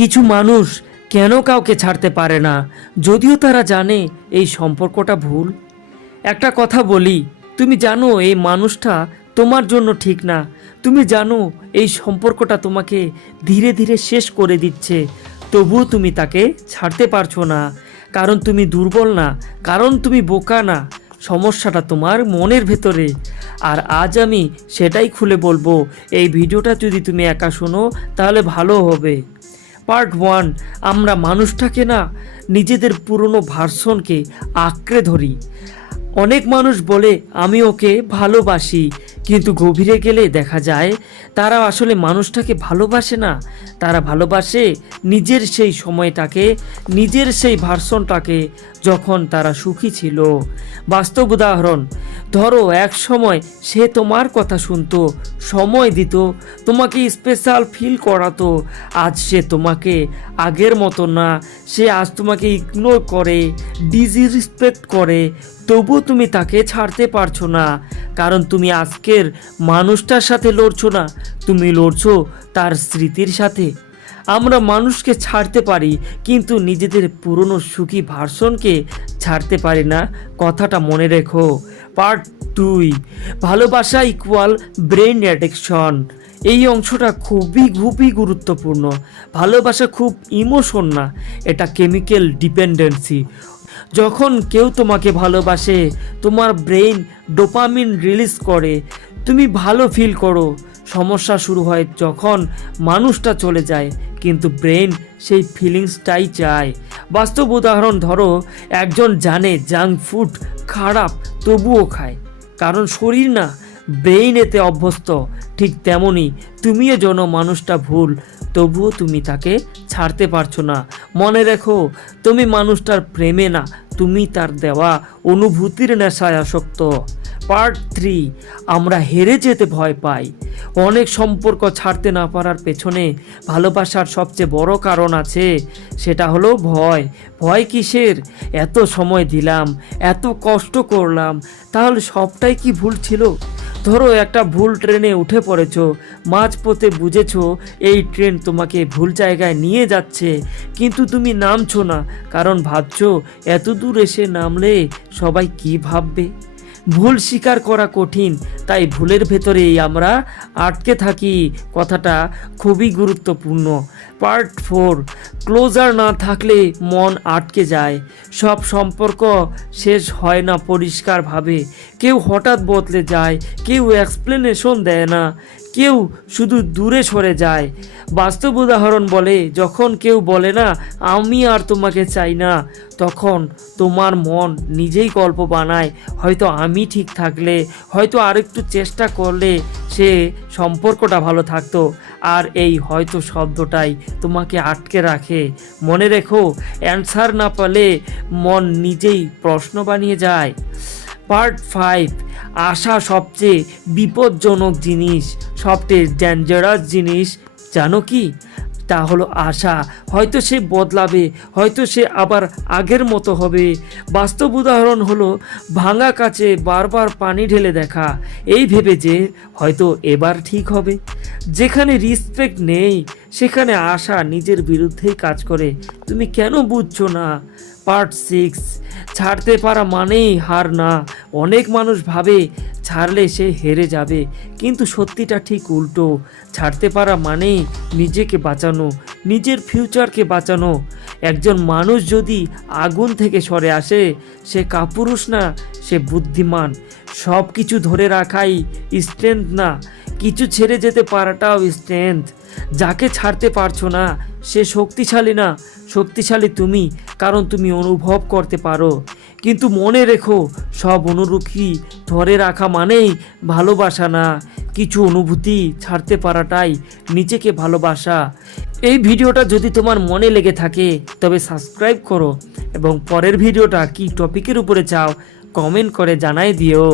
কিছু মানুষ কেন কাউকে ছাড়তে পারে না, যদিও তারা জানে এই সম্পর্কটা ভুল। একটা কথা বলি, তুমি জানো এই মানুষটা তোমার জন্য ঠিক না, তুমি জানো এই সম্পর্কটা তোমাকে ধীরে ধীরে শেষ করে দিচ্ছে, তবুও তুমি তাকে ছাড়তে পারছো না। কারণ তুমি দুর্বল না, কারণ তুমি বোকা না, সমস্যাটা তোমার মনের ভেতরে। আর আজ আমি সেটাই খুলে বলবো। এই ভিডিওটা যদি তুমি একা শোনো তাহলে ভালো হবে। পার্ট 1, আমরা মানুষটাকে না নিজেদের পুরনো ভার্সনকে আঁকড়ে ধরি। অনেক মানুষ বলে আমি ওকে ভালোবাসি, কিন্তু গভীরে গেলে দেখা যায় তারা আসলে মানুষটাকে ভালোবাসে না। তারা ভালোবাসে নিজের সেই সময়টাকে, নিজের সেই ভার্সনটাকে, যখন তারা সুখী ছিল। বাস্তব উদাহরণ, ধরো এক সময় সে তোমার কথা শুনতো, সময় দিত, তোমাকে স্পেশাল ফিল করাতো। আজ সে তোমাকে আগের মতো না, সে আজ তোমাকে ইগনোর করে, ডিসরেসপেক্ট করে। তবু তুমি তাকে ছাড়তে পারছো না, কারণ তুমি আজকের মানুষটার সাথে লড়ছো না, তুমি লড়ছো তার স্মৃতির সাথে। আমরা মানুষকে ছাড়তে পারি, কিন্তু নিজেদের পুরনো সুখী ভার্সনকে ছাড়তে পারি না, কথাটা মনে রেখো। পার্ট 2, ভালোবাসা ইকুয়াল ব্রেন অ্যাডিকশন। এই অংশটা খুবই গুরুত্বপূর্ণ। ভালোবাসা খুব ইমোশন না, এটা কেমিক্যাল ডিপেন্ডেন্সি। যখন কেউ তোমাকে ভালোবাসে, তোমার ব্রেইন ডোপামিন রিলিজ করে, তুমি ভালো ফিল করো। সমস্যা শুরু হয় যখন মানুষটা চলে যায়, কিন্তু ব্রেন সেই ফিলিংসটাই চায়। বাস্তব উদাহরণ, ধরো একজন জানে জাঙ্ক ফুড খারাপ, তবুও খায়, কারণ শরীর না, ব্রেইন এতে অভ্যস্ত। ঠিক তেমনই তুমিও জানো মানুষটা ভুল, তবুও তুমি তাকে ছাড়তে পারছো না। মনে রেখো, তুমি মানুষটার প্রেমে না, তুমি তার দেওয়া অনুভূতির নেশায় আসক্ত। পার্ট 3, আমরা হেরে যেতে ভয় পাই। অনেক সম্পর্ক ছাড়তে না পারার পেছনে ভালোবাসার সবচেয়ে বড় কারণ আছে, সেটা হলো ভয়। ভয় কিসের? এত সময় দিলাম, এত কষ্ট করলাম, তাহলে সবটাই কি ভুল ছিল? ধরো একটা ভুল ট্রেনে উঠে পড়েছো, মাঝপথে বুঝেছো এই ট্রেন তোমাকে ভুল জায়গায় নিয়ে যাচ্ছে, কিন্তু তুমি নামছো না, কারণ ভাবছো এত দূর এসে নামলে সবাই কি ভাববে। ভুল স্বীকার করা কঠিন, তাই ভুলের ভেতরেই আমরা আটকে থাকি, কথাটা খুবই গুরুত্বপূর্ণ। পার্ট 4, ক্লোজার না থাকলে মন আটকে যায়। সব সম্পর্ক শেষ হয় না পরিষ্কারভাবে। কেউ হঠাৎ বদলে যায়, কেউ এক্সপ্লেনেশন দেয় না, কেউ শুধু দূরে সরে যায়। বাস্তব উদাহরণ বলে, যখন কেউ বলে না আমি আর তোমাকে চাই না, তখন তোমার মন নিজেই গল্প বানায়, হয়তো আমি ঠিক থাকলে, হয়তো আরেকটু চেষ্টা করলে সে সম্পর্কটা ভালো থাকতো। আর এই হয়তো শব্দটাই তোমাকে আটকে রাখে। মনে রেখো, অ্যান্সার না পেলে মন নিজেই প্রশ্ন বানিয়ে যায়। পার্ট 5, আশা সবচেয়ে বিপজ্জনক জিনিস, সবচেয়ে ডেঞ্জারাস জিনিস জানো কি? তা হলো আশা। হয়তো সে বদলাবে, হয়তো সে আবার আগের মতো হবে। বাস্তব উদাহরণ হলো ভাঙা কাচে বারবার পানি ঢেলে দেখা, এই ভেবে যে হয়তো এবার ঠিক হবে। যেখানে রেসপেক্ট নেই, সেখানে আশা নিজের বিরুদ্ধেই কাজ করে। তুমি কেন বুঝছো না? পার্ট 6, ছাড়তে পারা মানেই হার না। অনেক মানুষ ভাবে ছাড়লে সে হেরে যাবে, কিন্তু সত্যিটা ঠিক উল্টো। ছাড়তে পারা মানেই নিজেকে বাঁচানো, নিজের ফিউচারকে বাঁচানো। একজন মানুষ যদি আগুন থেকে সরে আসে, সে কাপুরুষ না, সে বুদ্ধিমান। সব কিছু ধরে রাখাই স্ট্রেংথ না, কিছু ছেড়ে যেতে পারাটাও স্ট্রেংথ। যাকে ছাড়তে পারছো না সে শক্তিশালী না, শক্তিশালী তুমি, কারণ তুমি অনুভব করতে পারো। কিন্তু মনে রেখো, সব অনুভূতি ধরে রাখা মানেই ভালোবাসা না। কিছু অনুভূতি ছাড়তে পারাটাই নিজেকে ভালোবাসা। এই ভিডিওটা যদি তোমার মনে লেগে থাকে তবে সাবস্ক্রাইব করো, এবং পরের ভিডিওটা কি টপিকের উপরে চাও কমেন্ট করে জানাই দিও।